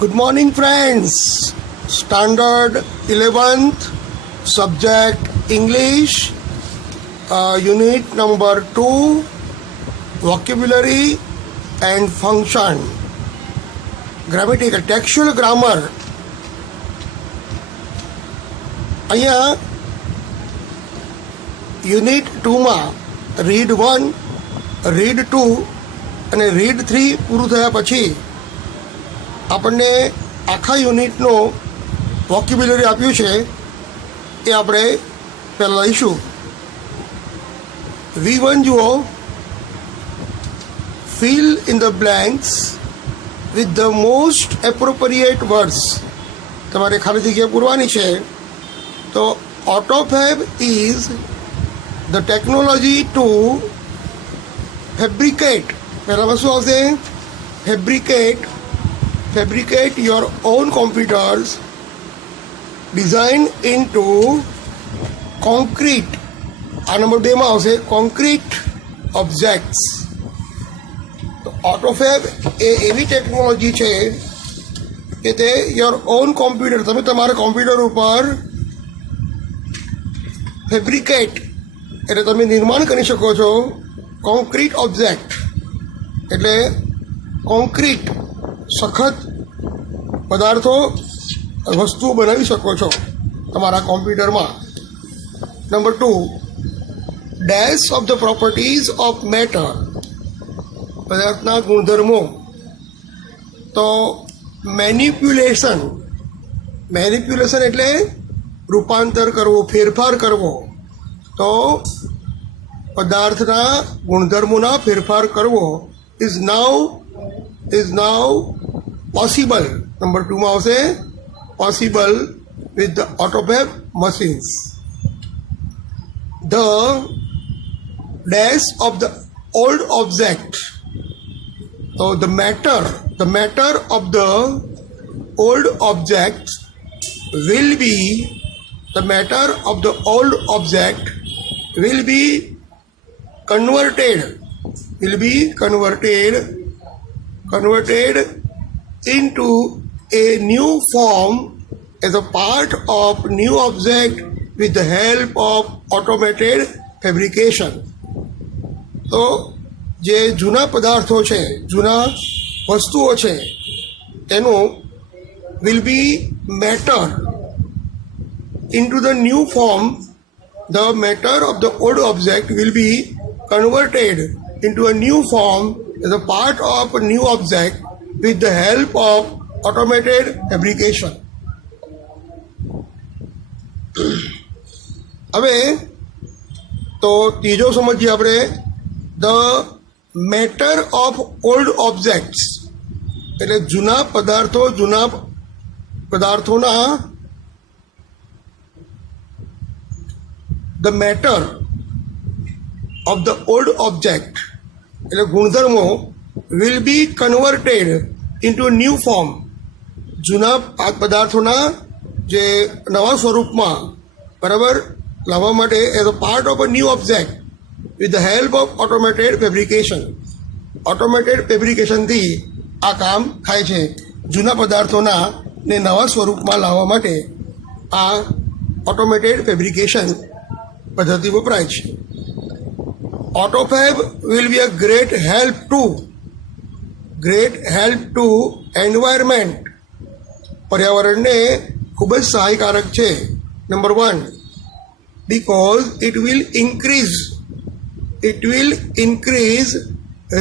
Good morning, friends. Standard 11th, subject English, unit number 2, vocabulary and function. Grammatical, textual grammar. અહીંયા unit 2માં read 1, read 2 અને read 3 પૂરું થયા પછી આપણને આખા યુનિટનો વોકેબ્યુલરી આપ્યું છે એ આપણે પહેલાં લઈશું. V1 જુઓ, fill in the blanks with the most appropriate words. તમારે ખાલી જગ્યા પૂરવાની છે. તો AutoFab is the technology to fabricate. પહેલાંમાં શું આવશે? Fabricate your own computers designed into concrete. આ નંબર 2માં આવશે concrete objects. તો AutoFab એ એવી ટેકનોલોજી છે કે તે યોર ઓન કોમ્પ્યુટર, તમે તમારા કોમ્પ્યુટર ઉપર ફેબ્રિકેટ એટલે તમે નિર્માણ કરી શકો છો કોન્ક્રીટ ઓબ્જેક્ટ, એટલે કોન્ક્રીટ સખત પદાર્થો વસ્તુઓ બનાવી શકો છો તમારા કોમ્પ્યુટરમાં. Number 2, dash of the properties of matter, પદાર્થના ગુણધર્મો. તો મેનિપ્યુલેશન એટલે રૂપાંતર કરવો, ફેરફાર કરવો. તો પદાર્થના ગુણધર્મોના ફેરફાર કરવો ઇઝ નાઉ પોસિબલ. નંબર 2માં આવશે possible with the AutoFab machines. The dash of the old object. So the matter of the old object will be converted into a new form as a part of new object with the help of automated fabrication. તો જે જૂના પદાર્થો છે, જૂના વસ્તુઓ છે, તેનું will be matter into the new form. The matter of the old object will be converted into a new form as a part of a new object with the help of automated fabrication. હવે તો ત્રીજો સમજીએ આપણે, the matter of old objects, એટલે જૂના પદાર્થોના the matter of the old object એટલે ગુણધર્મો will be converted into new form, જૂના પદાર્થોના જે નવા સ્વરૂપમાં બરાબર લાવવા માટે as a part of a new object with the help of automated fabrication. Automated ફેબ્રિકેશનથી આ કામ થાય છે. જૂના પદાર્થોના ને નવા સ્વરૂપમાં લાવવા માટે આ ઓટોમેટેડ ફેબ્રિકેશન પદ્ધતિ વપરાય છે. AutoFab will be a great help to environment. પર્યાવરણને ખૂબ જ સહાયકારક છે. Number 1, because it will increase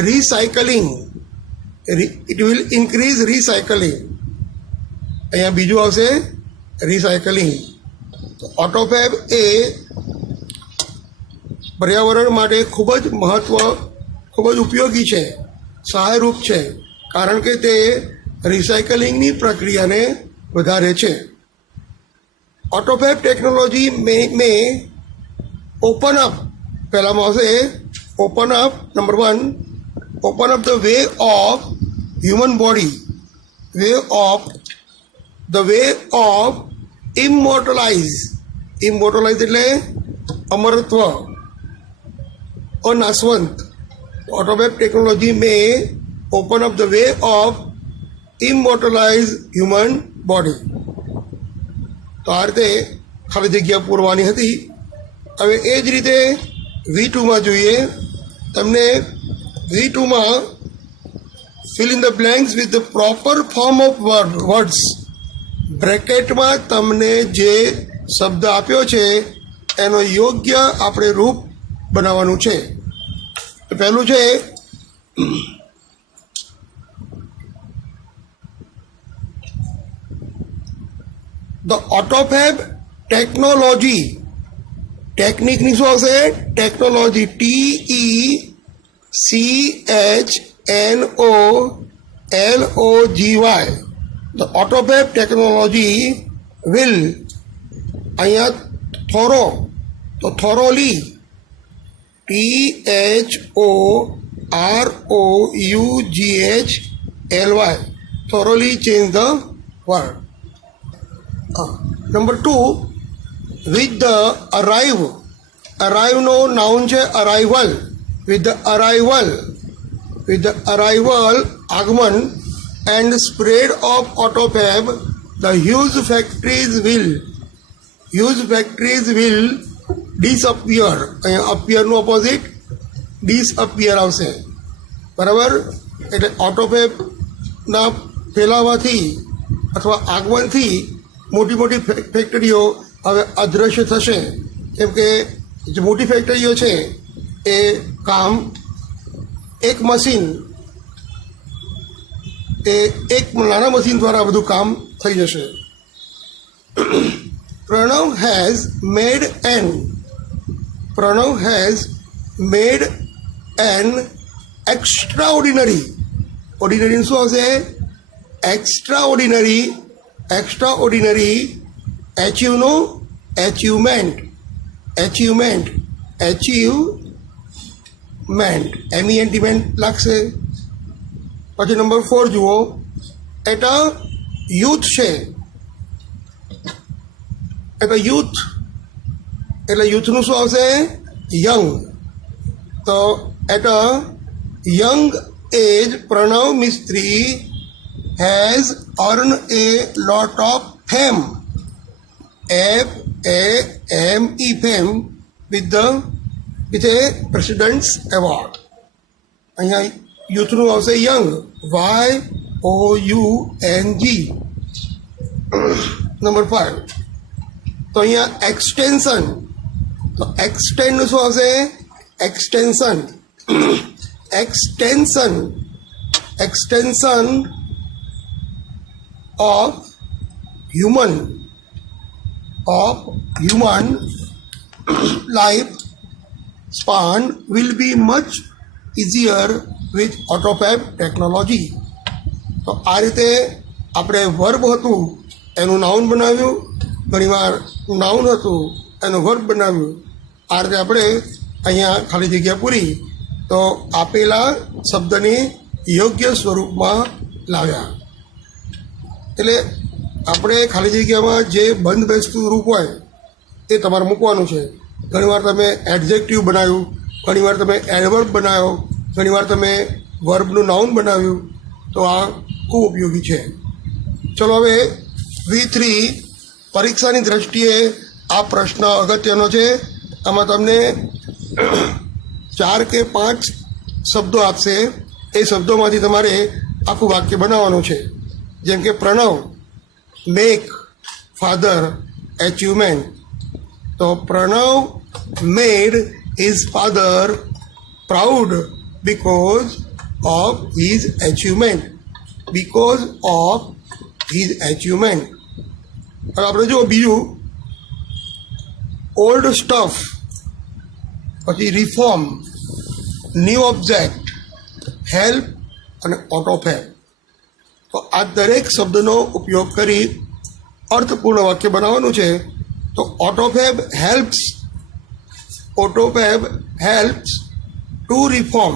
recycling. અહીંયા બીજું આવશે રિસાયકલિંગ. તો AutoFab એ પર્યાવરણ માટે ખૂબ જ ઉપયોગી છે, સહાયરૂપ છે, કારણ કે તે રિસાયકલિંગની પ્રક્રિયાને વધારે છે. AutoFab technology may open up, પહેલામાં આવશે open up. Number 1, open up the way of human body, the way of immortalize એટલે અમરત્વ, અનાશવંત. AutoFab technology may open up the way of immortalize human body. તો આ રીતે ખાલી જગ્યા પૂરવાની હતી. હવે એ જ રીતે V2માં જોઈએ. તમને V2માં fill in the blanks with the proper form of words. બ્રેકેટમાં તમને જે શબ્દ આપ્યો છે એનો યોગ્ય આપણે રૂપ બનાવવાનું છે. તો પહેલું છે ધ ઓટોફેબ ટેકનોલોજી. ટેકનિકની શું આવશે? Technology. TECHNOLOGY. The AutoFab technology will, અહીંયા થોરો તો thoroughly, THOROUGHLY, thoroughly change the word. Number 2, with the arrive. Arrive નો નાઉન છે arrival. With the arrival, આગમન and spread of autofab, the huge factories will disappear. અહીંયા appear નું opposite disappear આવશે. બરાબર? એટલે ઓટોફેબના ફેલાવાથી અથવા આગમનથી મોટી મોટી ફેક્ટરીઓ હવે અદૃશ્ય થશે. કેમ કે જે મોટી ફેક્ટરીઓ છે એ કામ એક મશીન, એક નાના મશીન દ્વારા બધું કામ થઈ જશે. Pranav has made an extraordinary. Ordinary શું આવશે? એક્સ્ટ્રાઓર્ડિનરી. એચિવનો એચિવમેન્ટ. MENT લાગશે. પછી નંબર 4 જુઓ. એટા યુથ છે. એટલે યુથ એટલે યુથનું શું આવશે? યંગ. તો at a young age Pranav Mistry has earn a lot of fame. FAME, fame, with a president's award. અહીંયા યુથનું આવશે યંગ, YOUNG. નંબર 5. તો અહીંયા એક્સટેન્શન. તો એક્સટેન્ડ શું આવશે? Extension of human life span will be much easier with autofab technology. તો આ રીતે આપણે વર્બ હતું એનું નાઉન બનાવ્યું, ઘણીવાર નાઉન હતું એનું વર્બ બનાવ્યું. આ રીતે આપણે અહીંયા ખાલી જગ્યા પૂરી તો આપેલા શબ્દને યોગ્ય સ્વરૂપમાં લાવ્યા. એટલે આપણે ખાલી જગ્યામાં જે બંધ બેસતું રૂપ હોય એ તમારે મૂકવાનું છે. ઘણીવાર તમે એડજેક્ટિવ બનાવ્યું, ઘણીવાર તમે એડવર્બ બનાવ્યો, ઘણીવાર તમે વર્બનું નાઉન બનાવ્યું. તો આ ખૂબ ઉપયોગી છે. ચલો હવે V3 પરીક્ષાની દ્રષ્ટિએ આ પ્રશ્ન અગત્યનો છે. આમાં તમને 4 કે 5 શબ્દો આપશે. એ શબ્દોમાંથી તમારે આખું વાક્ય બનાવવાનું છે. જેમ કે પ્રણવ, મેક, ફાધર, અચીવમેન્ટ. તો Pranav made his father proud because of his achievement. હવે આપણે જો બીજું ઓલ્ડ સ્ટફ, પછી રિફોર્મ, ન્યૂ ઓબ્જેક્ટ, હેલ્પ અને ઓટોફેબ. તો આ દરેક શબ્દનો ઉપયોગ કરી અર્થપૂર્ણ વાક્ય બનાવવાનું છે. તો AutoFab helps to reform.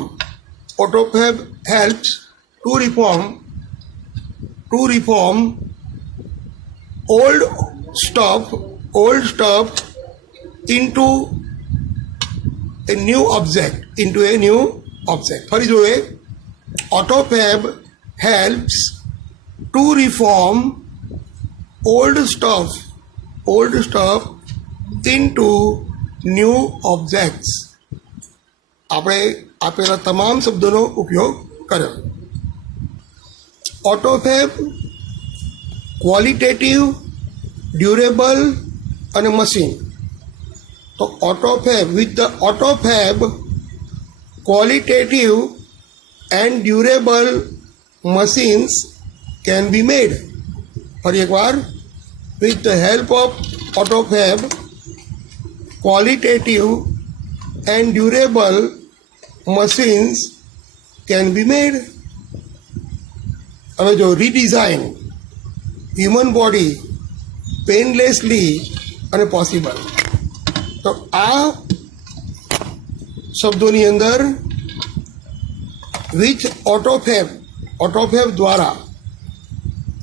AutoFab helps to reform old stuff into a new object. ફરી જોઈએ. ઓટોફેબ helps to reform old stuff into new objects. આપણે આપેલા તમામ શબ્દોનો ઉપયોગ કર્યો. ઓટોફેબ, ક્વોલિટેટિવ, ડ્યુરેબલ અને મશીન. તો AutoFab, with the AutoFab qualitative and durable machines can be made. ફરી એકવાર, with the help of AutoFab, qualitative and durable machines can be made. હવે જો રીડિઝાઇન હ્યુમન બોડી પેનલેસલી અને પોસિબલ. તો આ શબ્દોની અંદર વિથ ઓટોફેબ દ્વારા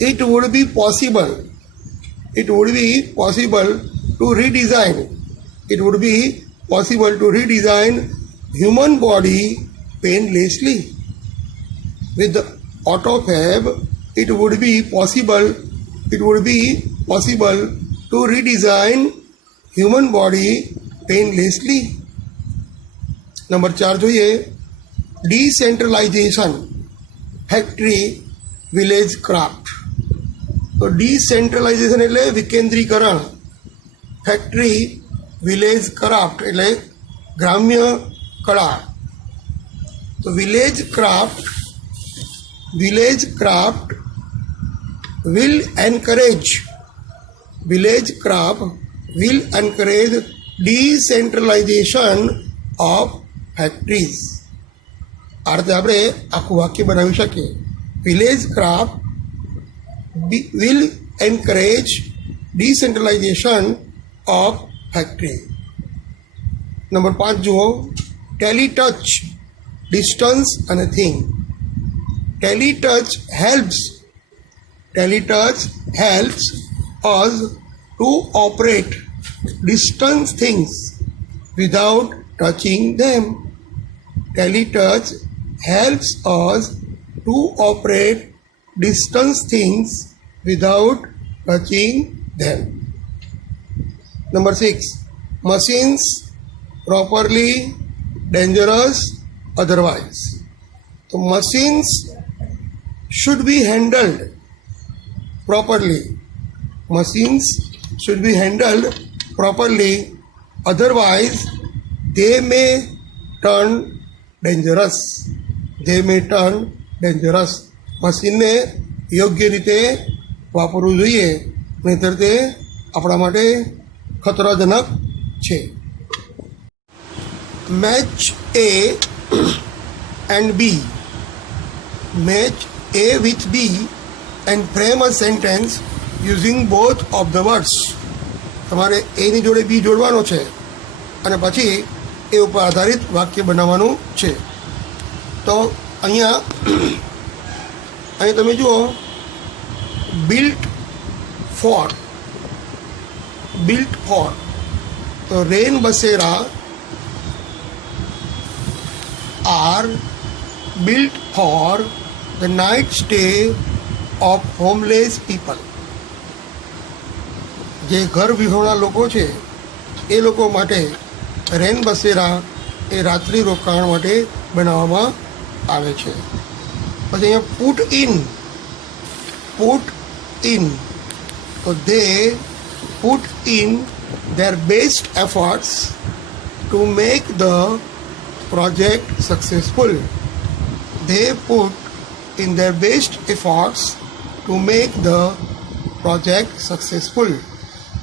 it would be possible to redesign human body painlessly. With the AutoFab it would be possible to redesign human body painlessly. Number 4 જોઈએ, decentralisation, factory, village craft. તો ડિસેન્ટ્રલાઇઝેશન એટલે વિકેન્દ્રીકરણ, factory, village craft એટલે ગ્રામ્ય કળા. તો village craft will encourage decentralization of factories. આ રીતે આપણે આખું વાક્ય બનાવી શકીએ. Village craft will encourage decentralization of factory. Number 5 જુઓ, ટેલિટચ, ડિસ્ટન્સ અને thing. ટેલિટચ helps us to operate distant things without touching them. Teletouch helps us to operate distant things without touching them. Number 6, machines properly, dangerous otherwise. So machines should be handled properly. Otherwise they may turn dangerous. મશીનને યોગ્ય રીતે વાપરવું જોઈએ, નહીંતર તે આપણા માટે ખતરાજનક છે. Match A and B. Match A with B and frame a sentence using both of the words. તમારે એની જોડે બી જોડવાનો છે અને પછી એ ઉપર આધારિત વાક્ય બનાવવાનું છે. તો અહીંયા તમે જુઓ, બિલ્ટ ફોર. તો Raen Basera are built for the night stay of homeless people. જે ઘર વિહોણા લોકો છે એ લોકો માટે રેન બસેરા એ રાત્રિ રોકાણ માટે બનાવવામાં આવે છે. પછી અહીંયા પુટ ઇન. તો they put in their best efforts to make the project successful. They put in their best efforts to make the project successful.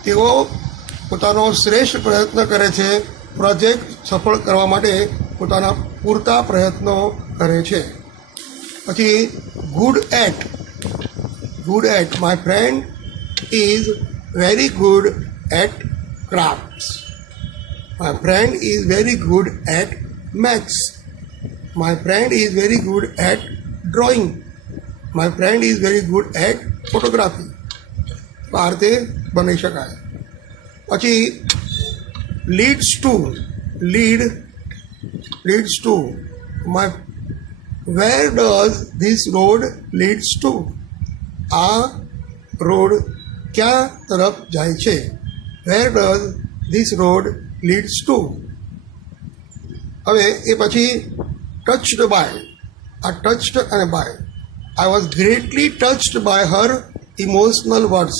તેઓ પોતાનો શ્રેષ્ઠ પ્રયત્ન કરે છે, પ્રોજેક્ટ સફળ કરવા માટે પોતાના પૂરતા પ્રયત્નો કરે છે. પછી good at. My friend is very good at crafts. My friend is very good at maths. My friend is very good at drawing. My friend is very good at photography. આ રીતે બનાવી શકાય. પછી leads to. Where does this road leads to? આ road ક્યાં તરફ જાય છે? Where does this road leads to? હવે એ પછી ટચ્ડ બાય, આ ટચ્ડ અને by. I was greatly touched by her emotional words.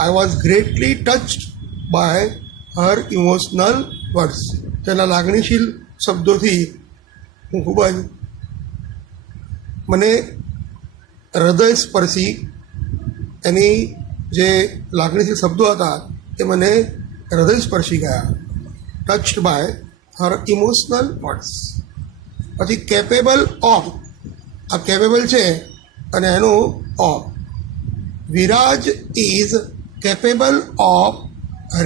I was greatly touched by her emotional words. તેના લાગણીશીલ શબ્દોથી હું ખૂબ જ, મને હૃદયસ્પર્શી એની જે લાગણીશીલ શબ્દો હતા એ મને હૃદયસ્પર્શી ગયા. Touched by her emotional words. પછી કેપેબલ ઓફ, આ કેપેબલ છે અને એનું of. Viraj is capable of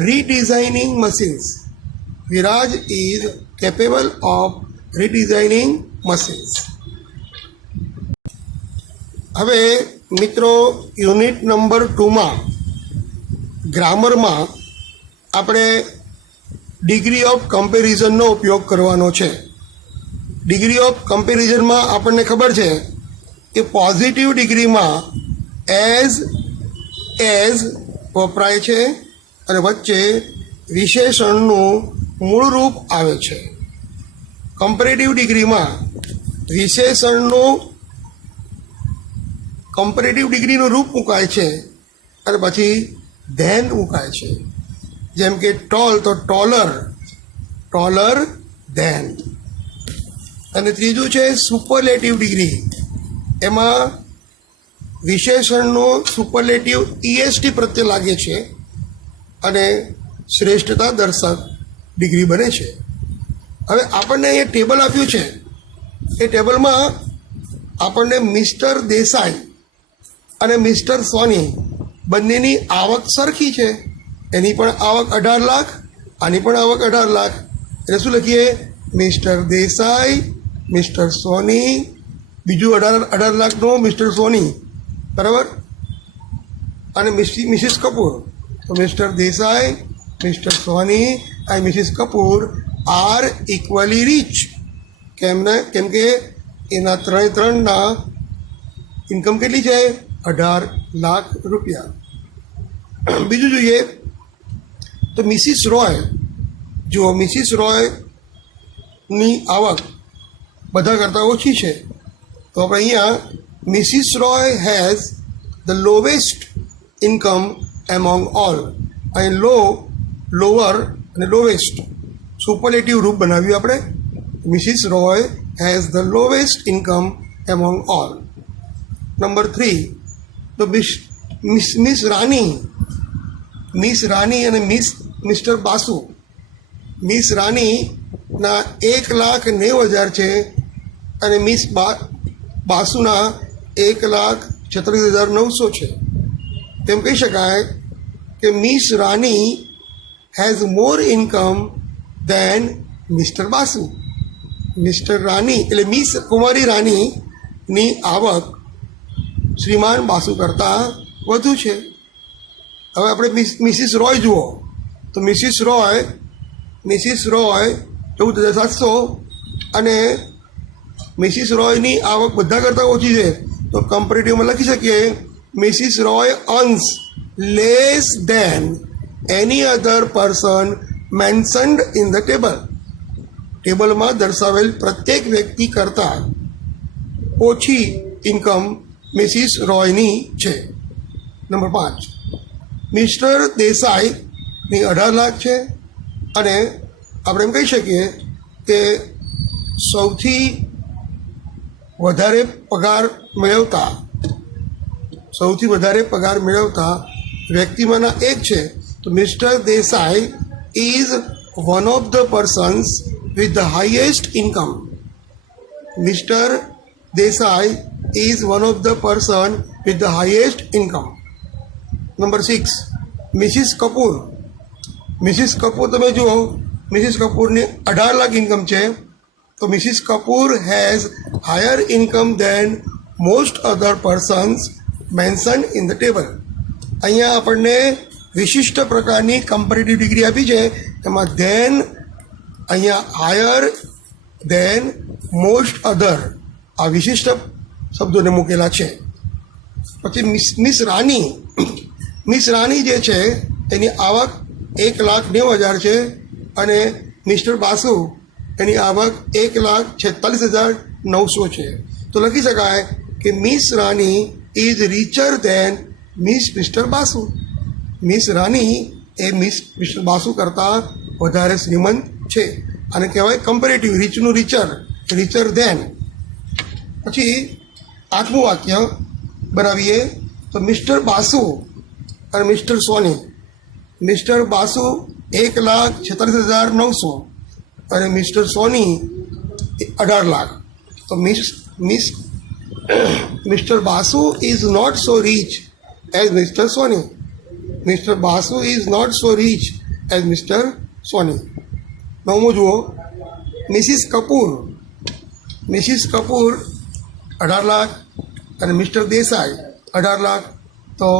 redesigning machines. Viraj is capable of redesigning machines. હવે મિત્રો, યુનિટ નંબર 2માં ગ્રામરમાં આપણે ડિગ્રી ઓફ કમ્પેરિઝનનો ઉપયોગ કરવાનો છે. ડિગ્રી ઓફ કમ્પેરિઝનમાં આપણને ખબર છે કે પોઝિટિવ ડિગ્રીમાં એઝ વપરાય છે અને વચ્ચે વિશેષણનું મૂળ રૂપ આવે છે. કમ્પેરેટિવ ડિગ્રીમાં કમ્પેરેટિવ ડિગ્રીનું રૂપ મુકાય છે અને પછી ધેન મુકાય છે. જેમ કે ટોલ તો ટોલર ધેન. અને ત્રીજું છે સુપરલેટિવ ડિગ્રી. એમાં વિશેષણનો સુપરલેટિવ EST પ્રત્યે લાગે છે અને શ્રેષ્ઠતા દર્શક ડિગ્રી બને છે. હવે આપણને અહીંયા ટેબલ આપ્યું છે. એ ટેબલમાં આપણને મિસ્ટર દેસાઈ અને મિસ્ટર સોની બંનેની આવક સરખી છે. એની પણ આવક 18 લાખ, આની પણ આવક 18 લાખ. એટલે શું લખીએ? મિસ્ટર દેસાઈ, મિસ્ટર સોની, બીજું 18 લાખનો મિસ્ટર સોની, બરાબર, અને મિસિસ કપૂર. તો મિસ્ટર દેસાઈ, મિસ્ટર સોની અને મિસિસ કપૂર આર ઇક્વલી રીચ. કેમ કે એના ત્રણના ઇન્કમ કેટલી છે? 18 લાખ રૂપિયા. બીજું જોઈએ તો મિસિસ રોય. જો મિસિસ રોયની આવક બધા કરતાં ઓછી છે, તો આપણે અહીંયા Mrs Roy has the lowest income among all. અહીં લોઅર અને લોવેસ્ટ સુપરલેટિવ રૂપ બનાવ્યું આપણે. Mrs Roy has the lowest income among all. Number 3, તો મિસ રાની અને મિસ્ટર બાસુ. મિસ રાનીના 1,90,000 છે અને મિસ બાસુના 1,36,900 છે. તેમ કહી શકાય કે miss Rani has more income than Mister Basu. Mister Rani એટલે મિસ કુમારી રાનીની આવક શ્રીમાન બાસુ કરતાં વધુ છે. હવે આપણે મિસિસ રોય જુઓ તો મિસિસ રોય 14,700 અને મિસિસ રોયની આવક બધા કરતાં ઓછી છે. તો કમ્પેરેટિવમાં લખી શકીએ Mrs Roy earns less than any other person mentioned in the table. ટેબલમાં દર્શાવેલ પ્રત્યેક વ્યક્તિ કરતાં ઓછી ઇન્કમ મિસિસ રોયની છે. નંબર 5, મિસ્ટર દેસાઈની 18 લાખ છે અને આપણે એમ કહી શકીએ કે સૌથી વધારે પગાર મેળવતા વ્યક્તિમાંના એક છે. તો Mister Desai is one of the persons with the highest income. Mister Desai is one of the person with the highest income. Number 6, Mrs Kapoor. Mrs Kapoor તમે જુઓ, મિસિસ કપૂરની 18 લાખ ઇન્કમ છે. તો Mrs Kapoor has higher income than most other persons mention in the table. અહીંયા આપણને વિશિષ્ટ પ્રકારની comparative degree આપી છે. એમાં ધેન અહીંયા હાયર ધેન મોસ્ટ અધર આ વિશિષ્ટ શબ્દોને મૂકેલા છે. પછી મિસ રાની જે છે એની આવક 1,90,000 છે અને મિસ્ટર બાસુ એની આવક 1,46,900 છે. તો લખી શકાય કે miss Rani is richer than mister Basu. Miss Rani એ મિસ્ટર બાસુ કરતાં વધારે શ્રીમંત છે અને કહેવાય કમ્પેરેટિવ, રીચનું રીચર ધેન. પછી 8મું વાક્ય બનાવીએ તો મિસ્ટર બાસુ અને મિસ્ટર સોની. મિસ્ટર બાસુ 1,46,900 અને મિસ્ટર સોની 18 લાખ. તો Mister Basu is not so rich as Mister Soni. Mister Basu is not so rich as Mister Soni. 9મું જુઓ, મિસિસ કપૂર. મિસિસ કપૂર 18 લાખ અને મિસ્ટર દેસાઈ 18 લાખ. તો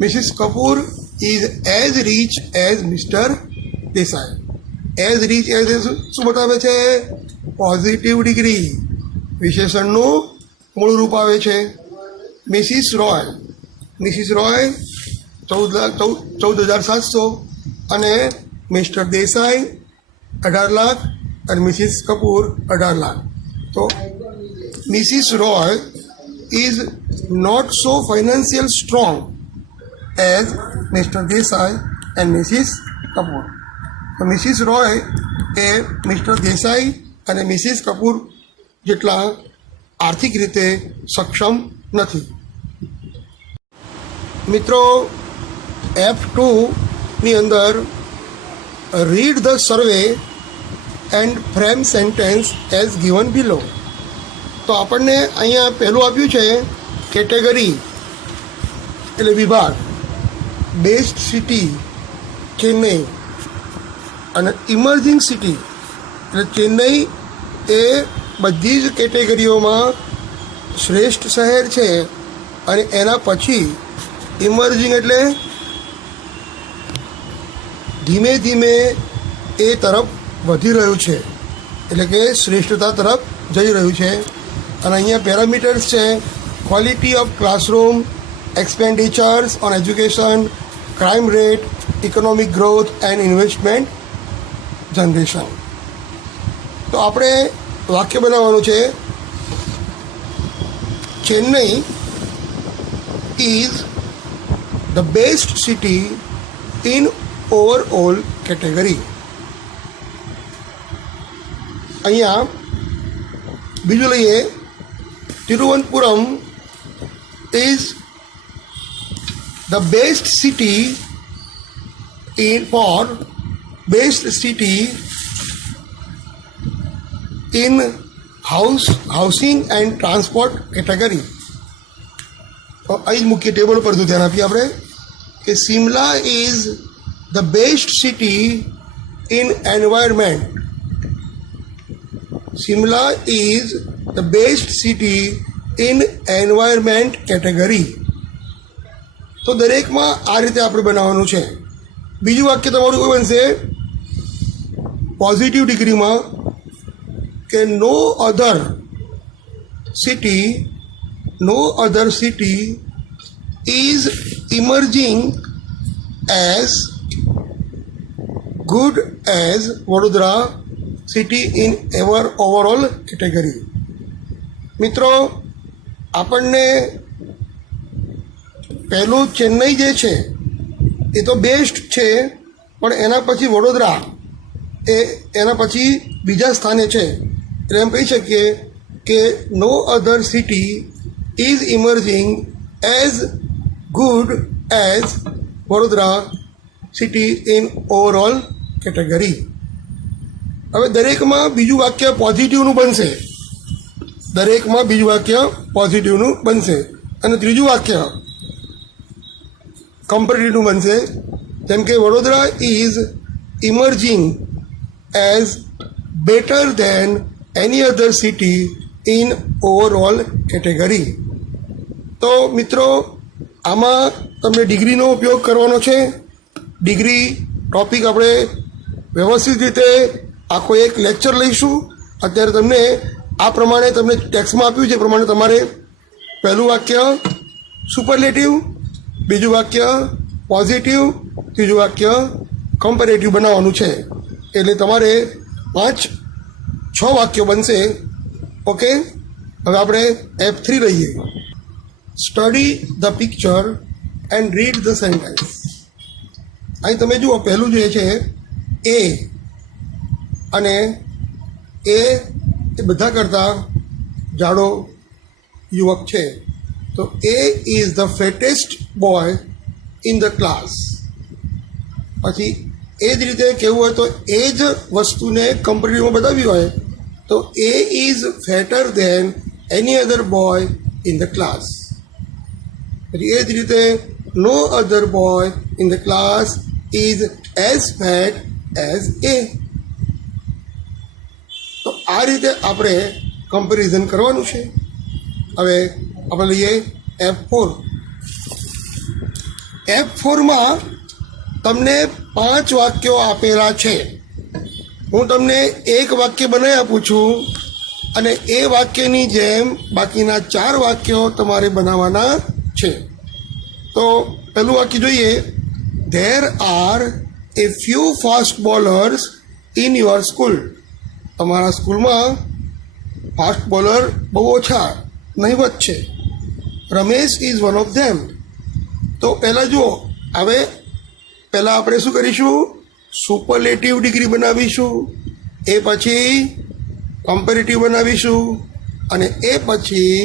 Mrs Kapoor is as rich as Mister Desai. As rich as શું બતાવે છે? પોઝિટિવ ડિગ્રી, વિશેષણનું મૂળ રૂપ આવે છે. મિસિસ રોય 14,700 અને મિસ્ટર દેસાઈ 18 લાખ અને મિસિસ કપૂર 18 લાખ. તો Mrs Roy is not so financial strong as Mister Desai and Mrs Kapoor. તો મિસિસ રોય એ મિસ્ટર દેસાઈ અને મિસિસ કપૂર જેટલા આર્થિક રીતે સક્ષમ નથી. મિત્રો, F2ની અંદર read the survey and frame sentence as given below. તો આપણને અહીંયા પહેલું આપ્યું છે કેટેગરી એટલે વિભાગ, બેસ્ટ સિટી ચેન્નઈ અને ઇમર્જિંગ સિટી એટલે ચેન્નઈ એ બધી જ કેટેગરીઓમાં શ્રેષ્ઠ શહેર છે અને એના પછી ઇમર્જિંગ એટલે ધીમે ધીમે એ તરફ વધી રહ્યું છે, એટલે કે શ્રેષ્ઠતા તરફ જઈ રહ્યું છે. અને અહીંયા પેરામીટર્સ છે quality of classroom, expenditures on education, crime rate, economic growth and investment generation. તો આપણે વાક્ય બનાવવાનું છે Chennai is the best city in overall category. અહીંયા બીજું લઈએ, Thiruvananthapuram is the best city for best city in housing and transport category. તો અહીં મુખ્ય ટેબલ પર ધ્યાન આપીએ આપણે કે Shimla is the best city in environment. Shimla is the best city in environment category. તો દરેકમાં આ રીતે આપણે બનાવવાનું છે. બીજું વાક્ય તમારું કોઈ બનશે પોઝિટિવ ડિગ્રીમાં કે no other city is emerging as good as Vadodara city in overall category. મિત્રો, આપણને પહેલું ચેન્નઈ જે છે એ તો બેસ્ટ છે, પણ એના પછી વડોદરા એના પછી બીજા સ્થાને છે. એટલે એમ કહી શકીએ કે no other city is emerging as good as Vadodara city in overall category. હવે દરેકમાં બીજું વાક્ય પોઝિટિવનું બનશે, અને ત્રીજું વાક્ય કમ્પેરેટિવનું બનશે. જેમ કે Vadodara is emerging as better than any other city in overall category. તો મિત્રો, આમાં તમને ડિગ્રીનો ઉપયોગ કરવાનો છે. ડિગ્રી ટોપિક આપણે વ્યવસ્થિત રીતે આખો એક લેક્ચર લઈશું. અત્યારે તમને આ પ્રમાણે તમને ટેક્સ્ટમાં આપ્યું છે, એ પ્રમાણે તમારે પહેલું વાક્ય સુપરલેટિવ, બીજું વાક્ય પોઝિટિવ, ત્રીજું વાક્ય કમ્પેરેટિવ બનાવવાનું છે. એટલે તમારે 5-6 વાક્યો બનશે. ઓકે, હવે આપણે F3 લઈએ. Study the picture and read the sentence. અહીં તમે જુઓ, પહેલું જે છે એ, અને એ બધા કરતાં જાડો યુવક છે. તો A is the fattest boy in the class. પછી એ જ રીતે કહેવું હોય તો એ જ વસ્તુને કમ્પેરેટિવમાં બતાવી હોય તો A is fatter than any other boy in the class. પછી એ જ રીતે no other boy in the class is as fat as A. તો આ રીતે આપણે કમ્પેરિઝન કરવાનું છે. હવે આપણે લઈએ F4. F4માં તમને 5 વાક્યો આપેલા છે. હું તમને એક વાક્ય બનાવી આપું છું અને એ વાક્યની જેમ બાકીના 4 વાક્યો તમારે બનાવવાના છે. તો પહેલું વાક્ય જોઈએ. There are A few fast bowlers in your school. તમારા સ્કૂલમાં ફાસ્ટ બોલર બહુ ઓછા, નહીવત છે. Ramesh is one of them. તો પહેલાં જુઓ, હવે પહેલાં આપણે શું કરીશું? સુપરલેટિવ ડિગ્રી બનાવીશું, એ પછી કમ્પેરેટિવ બનાવીશું અને એ પછી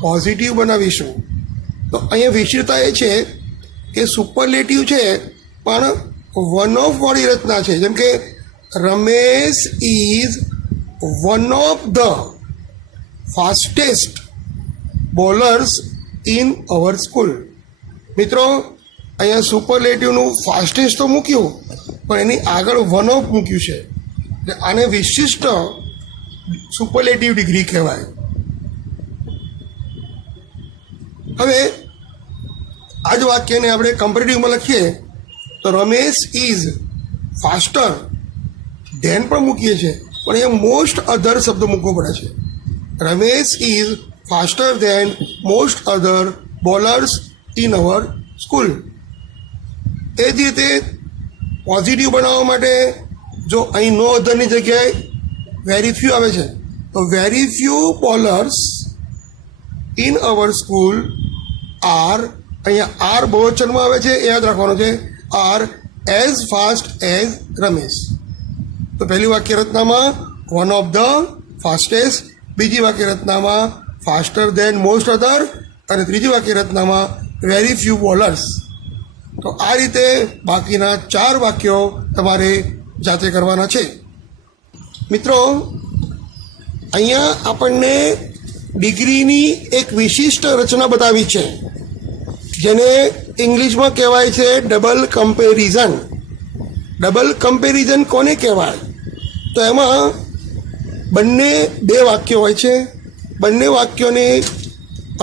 પોઝિટિવ બનાવીશું. તો અહીંયા વિશેષતા એ છે કે સુપરલેટિવ છે પણ વન ઓફ વાળી રચના છે. જેમ કે Ramesh is one of the fastest bowlers in our school. મિત્રો, અહીંયા સુપરલેટિવનું ફાસ્ટેસ્ટ તો મૂક્યું પણ એની આગળ વન ઓફ મૂક્યું છે. એટલે આને વિશિષ્ટ સુપરલેટિવ ડિગ્રી કહેવાય. હવે આ જ વાક્યને આપણે કમ્પેરેટિવમાં લખીએ તો રમેશ ઇઝ ફાસ્ટર ધેન પણ મૂકીએ છીએ, પણ અહીંયા મોસ્ટ અધર શબ્દ મૂકવો પડે છે. Ramesh is faster than most other bowlers in our school. એ જ રીતે પોઝિટિવ બનાવવા માટે જો અહીં નો અધરની જગ્યાએ વેરી ફ્યુ આવે છે તો very few bowlers in our school are, અહીંયા આર બહુવચનમાં આવે છે, એ યાદ રાખવાનું છે. Are as fast as Ramesh. તો પહેલી વાક્ય રચનામાં વન ઓફ ધ ફાસ્ટેસ્ટ, બીજી વાક્ય રચનામાં ફાસ્ટર ધેન મોસ્ટ અધર અને ત્રીજી વાક્ય રચનામાં વેરી ફ્યુ બોલર્સ. તો આ રીતે બાકીના 4 વાક્યો તમારે જાતે કરવાના છે. મિત્રો, અહીંયા આપણને ડિગ્રીની એક વિશિષ્ટ રચના બતાવી છે જેને ઇંગ્લિશમાં કહેવાય છે ડબલ કમ્પેરિઝન. ડબલ કમ્પેરિઝન કોને કહેવાય? તો એમાં બંને 2 વાક્યો હોય છે. બંને વાક્યોની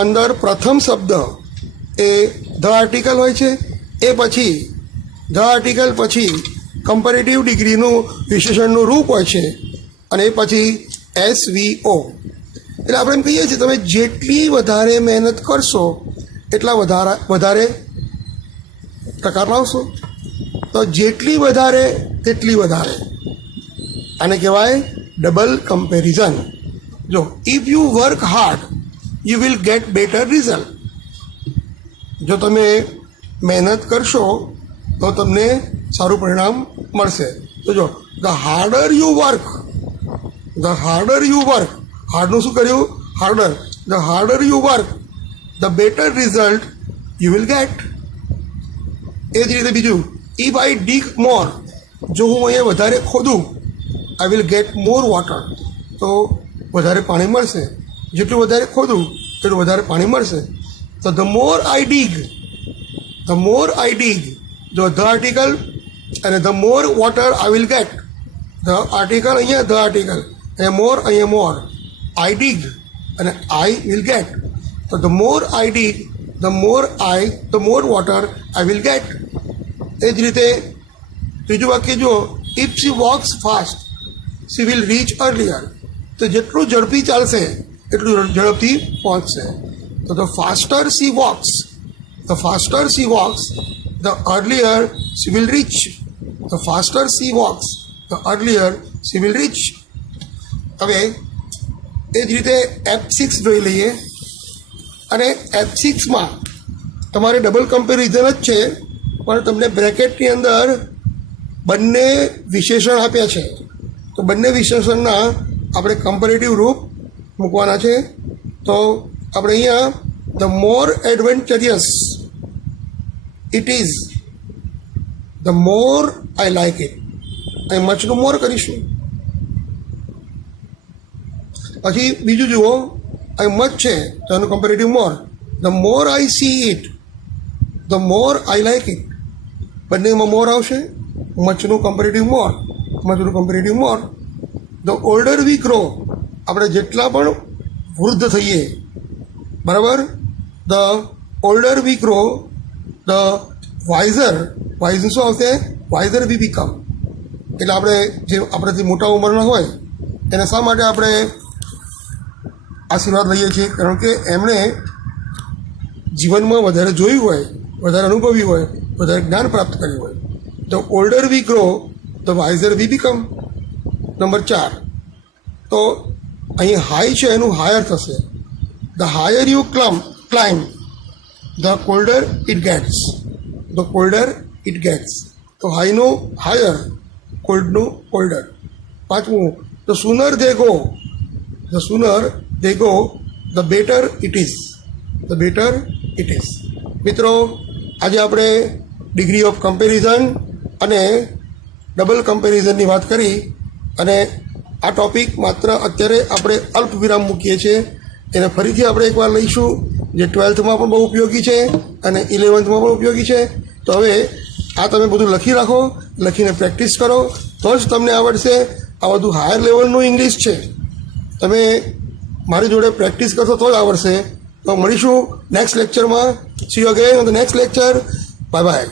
અંદર પ્રથમ શબ્દ એ ધ આર્ટિકલ હોય છે, એ પછી ધ આર્ટિકલ પછી કમ્પેરેટિવ ડિગ્રીનું વિશેષણનું રૂપ હોય છે અને એ પછી SVO. એટલે આપણે એમ કહીએ છીએ તમે જેટલી વધારે મહેનત કરશો એટલા વધારે ટકા લાવશો. તો જેટલી વધારે તેટલી વધારે, આને કહેવાય ડબલ કમ્પેરિઝન. જો if you work hard you will get better result. જો તમે મહેનત કરશો તો તમને સારું પરિણામ મળશે. તો જો ધ હાર્ડર યુ વર્ક, હાર્ડનું શું કર્યું? Harder. The harder you work the better result you will get. એ જ રીતે બીજું, ઇફ આઈ ડીગ મોર, જો હું અહીંયા વધારે ખોદું I will get more water, તો વધારે પાણી મળશે. જેટલું વધારે ખોદું એટલું વધારે પાણી મળશે. તો ધ મોર આઈ ડીગ, જો ધ આર્ટિકલ અને the more water I will get. The article અહીંયા, ધ આર્ટિકલ અહીંયા મોર, આઈ ડીગ અને આઈ વિલ ગેટ. તો the more I dig the more water I will get. એ જ રીતે ત્રીજું વાક્ય જુઓ. If she walks fast she will reach earlier. તો જેટલું ઝડપી ચાલશે એટલું ઝડપથી પહોંચશે. તો the faster she walks the faster she walks, the earlier she will reach. The faster she walks, the earlier she will reach. હવે એ જ રીતે F6 જોઈ લઈએ. અને F6માં તમારે ડબલ કમ્પેરિઝન જ છે, પણ તમને બ્રેકેટની અંદર બંને વિશેષણ આપ્યા છે. તો બંને વિશેષણના આપણે કમ્પેરેટિવ રૂપ મૂકવાના છે. તો આપણે અહીંયા the more adventurous it is, the more I like it. અહીં મચનું મોર કરીશું. પછી બીજું જુઓ, અહીં મચ છે તો એનું comparative more. The more I see it, the more I like it. બંનેમાં મોર આવશે. મચનું કમ્પેરેટિવ મોર, મચનું comparative more. The older we grow, આપણે જેટલા પણ વૃદ્ધ થઈએ, બરાબર, the older we grow, the wiser, wiser શું આવશે? Wiser we become. એટલે આપણે જે આપણાથી મોટા ઉંમરના હોય એને શા માટે આપણે આશીર્વાદ લઈએ છીએ? કારણ કે એમણે જીવનમાં વધારે જોયું હોય, વધારે અનુભવ્યું હોય, વધારે જ્ઞાન પ્રાપ્ત કર્યું હોય. The older we grow, the wiser we become. Number 4, તો અહીં હાઈ છે એનું હાયર થશે. The higher you climb, the colder it gets. The colder it gets. તો હાઈનું હાયર, કોલ્ડનું કોલ્ડર. 5મું, the sooner they go, the sooner they go, the better it is. The better it is. મિત્રો, આજે આપણે degree of comparison અને double કમ્પેરિઝનની વાત કરી. અને આ ટૉપિક માત્ર અત્યારે આપણે અલ્પ વિરામ મૂકીએ છીએ. એને ફરીથી આપણે એકવાર લઈશું, જે 12થમાં પણ બહુ ઉપયોગી છે અને 11થમાં પણ ઉપયોગી છે. તો હવે આ તમે બધું લખી રાખો, લખીને પ્રેક્ટિસ કરો, તો જ તમને આવડશે. આ બધું હાયર લેવલનું ઇંગ્લિશ છે. તમે મારી જોડે પ્રેક્ટિસ કરશો તો જ આવડશે. તો મળીશું નેક્સ્ટ લેક્ચરમાં. C you again on the next lecture. Bye bye.